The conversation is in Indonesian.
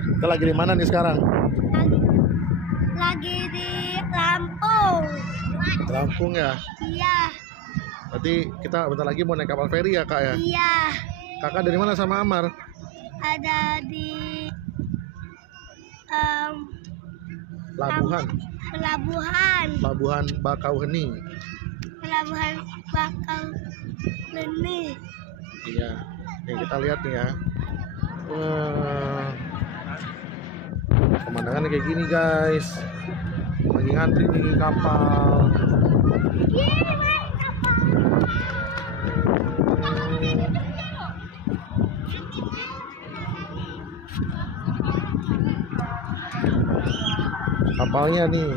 Kita lagi di mana nih sekarang? Lagi di Lampung. Lampung ya. Iya. Berarti kita bentar lagi mau naik kapal feri ya kak ya? Iya. Kakak dari mana sama Amar? Ada di Pelabuhan. Pelabuhan. Pelabuhan Bakauheni. Pelabuhan Bakauheni. Iya. Nih kita lihat nih ya. Wah. Pemandangannya kayak gini guys. Lagi ngantri di kapal. Kapalnya nih